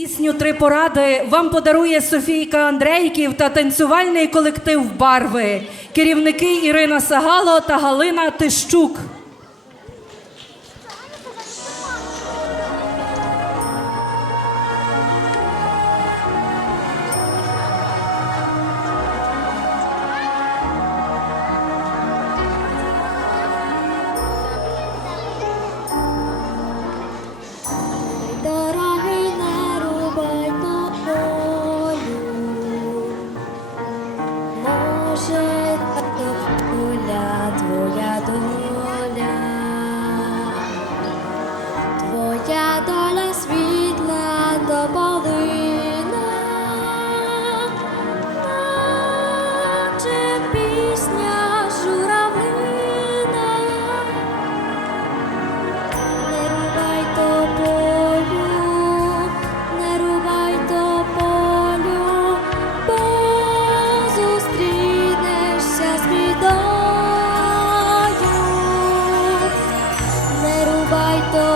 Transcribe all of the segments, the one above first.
Пісню Три поради вам подарує Софійка Андрейків та танцювальний колектив Барви, керівники Ірина Сагало та Галина Тищук. Може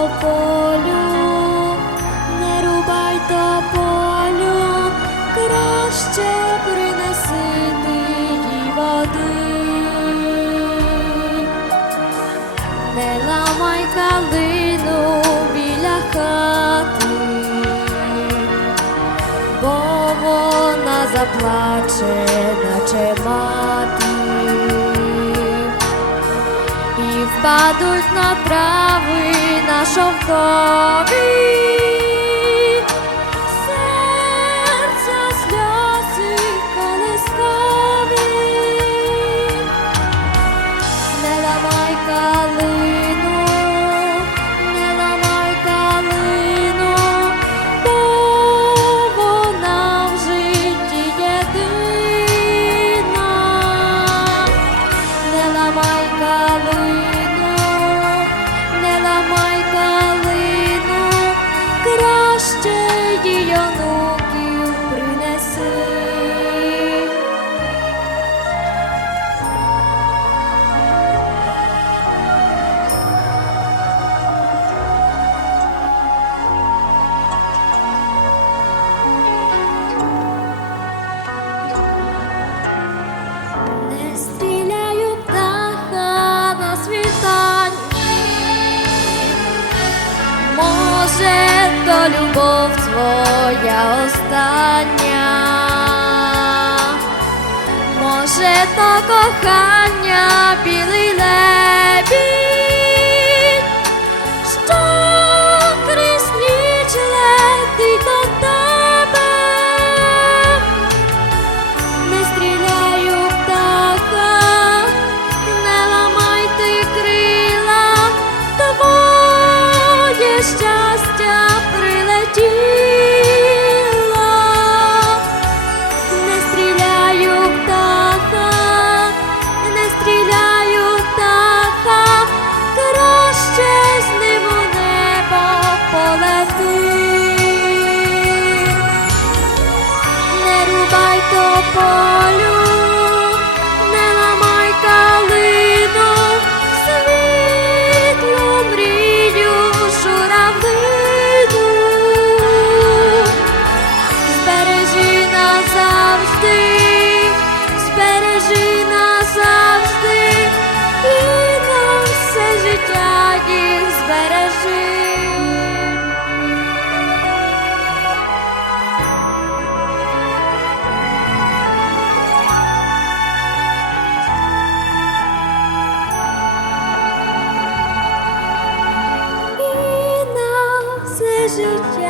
рубай тополю, не рубай тополю, краще принеси води. Не ламай калину біля хати, бо вона заплаче, наче мати, впадуть на трави на любов твоя остання, може, то кохання біле життя.